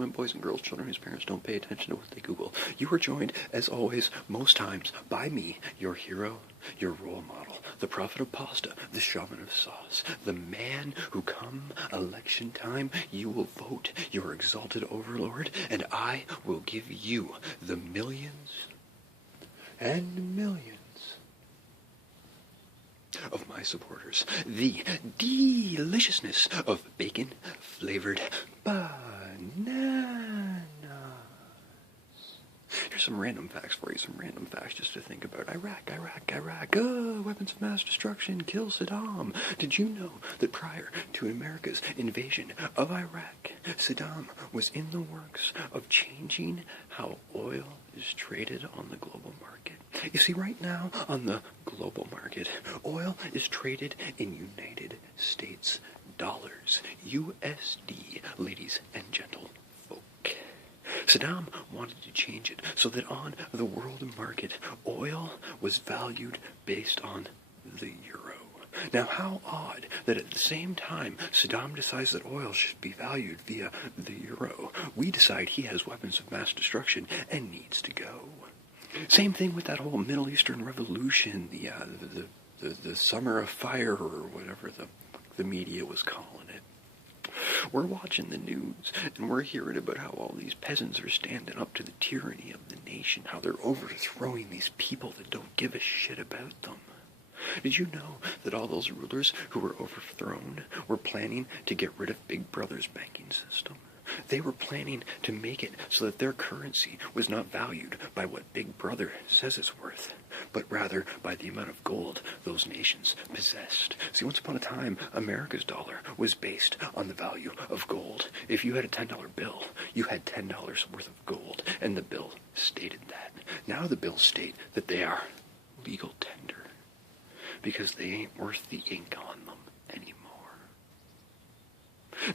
gentlemen, boys and girls, children whose parents don't pay attention to what they Google, you are joined, as always, most times, by me, your hero, your role model, the prophet of pasta, the shaman of sauce, the man who come election time, you will vote your exalted overlord, and I will give you the millions and millions of my supporters, the deliciousness of bacon-flavored bananas. Here's some random facts for you, some random facts just to think about. Iraq. Weapons of mass destruction, kill Saddam. Did you know that prior to America's invasion of Iraq, Saddam was in the works of changing how oil is traded on the global market? You see, right now on the global market, oil is traded in United States dollars, USD, ladies and gentlefolk. Saddam wanted to change it so that on the world market, oil was valued based on the euro. Now, how odd that at the same time Saddam decides that oil should be valued via the euro, we decide he has weapons of mass destruction and needs to go. Same thing with that whole Middle Eastern revolution, the summer of fire, or whatever the media was calling it. We're watching the news, and we're hearing about how all these peasants are standing up to the tyranny of the nation, how they're overthrowing these people that don't give a shit about them. Did you know that all those rulers who were overthrown were planning to get rid of Big Brother's banking system? They were planning to make it so that their currency was not valued by what Big Brother says it's worth, but rather by the amount of gold those nations possessed. See, once upon a time, America's dollar was based on the value of gold. If you had a $10 bill, you had $10 worth of gold, and the bill stated that. Now the bills state that they are legal tender, because they ain't worth the ink on them anymore.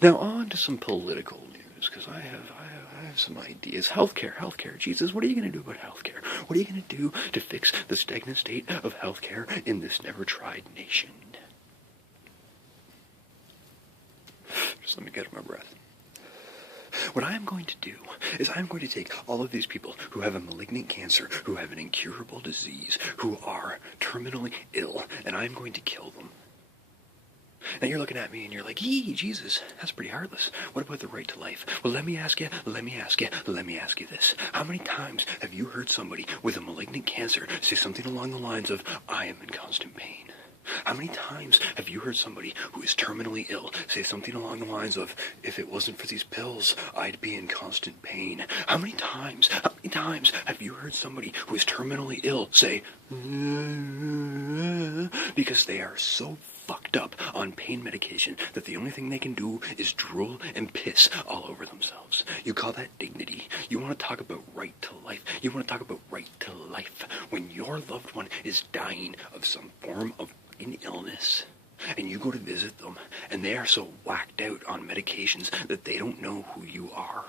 Now on to some political news, because I have some ideas. Healthcare. Jesus, what are you going to do about healthcare? What are you going to do to fix the stagnant state of healthcare in this never-tried nation? Just let me get my breath. What I am going to do is I'm going to take all of these people who have a malignant cancer, who have an incurable disease, who are terminally ill, and I'm going to kill them. Now you're looking at me and you're like, Jesus, that's pretty heartless. What about the right to life? Well, let me ask you this. How many times have you heard somebody with a malignant cancer say something along the lines of, I am in constant pain? How many times have you heard somebody who is terminally ill say something along the lines of, if it wasn't for these pills, I'd be in constant pain? How many times have you heard somebody who is terminally ill say, because they are so fucked up on pain medication that the only thing they can do is drool and piss all over themselves? You call that dignity? You want to talk about right to life? You want to talk about right to life when your loved one is dying of some form of illness, and you go to visit them, and they are so whacked out on medications that they don't know who you are?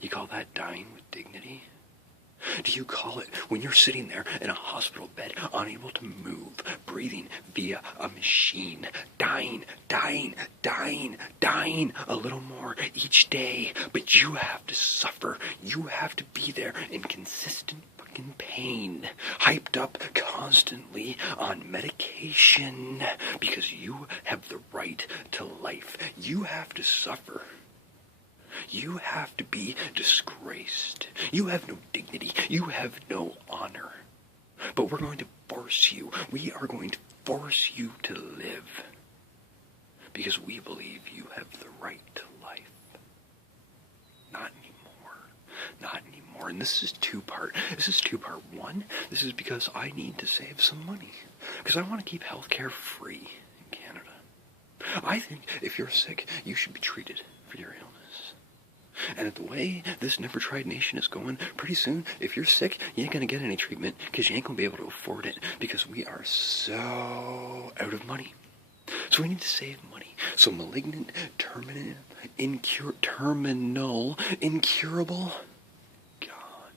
You call that dying with dignity? Do you call it when you're sitting there in a hospital bed, unable to move, breathing via a machine, dying a little more each day, but you have to suffer, you have to be there in consistent fucking pain, hyped up constantly on medication, because you have the right to life. You have to suffer. You have to be disgraced. You have no dignity. You have no honor. But we're going to force you. We are going to force you to live, because we believe you have the right to life. Not anymore. Not anymore. And this is two-part. One, this is because I need to save some money, because I want to keep healthcare free in Canada. I think if you're sick, you should be treated for your illness. And at the way this never-tried nation is going, pretty soon, if you're sick, you ain't going to get any treatment, because you ain't going to be able to afford it, because we are so out of money. So we need to save money. So malignant, terminal, incurable, gone.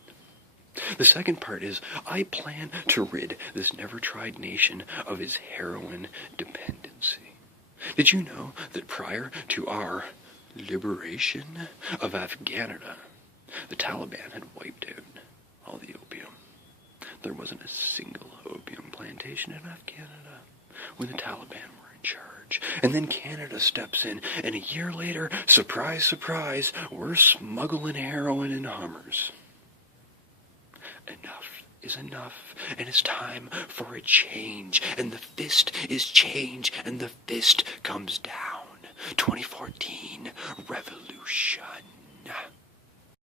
The second part is, I plan to rid this never-tried nation of its heroin dependency. Did you know that prior to our liberation of Afghanistan, the Taliban had wiped out all the opium. There wasn't a single opium plantation in Afghanistan when the Taliban were in charge. And then Canada steps in, and a year later, surprise, surprise, we're smuggling heroin in Hummers. Enough is enough, and it's time for a change. And the fist is change, and the fist comes down. 2014 revolution.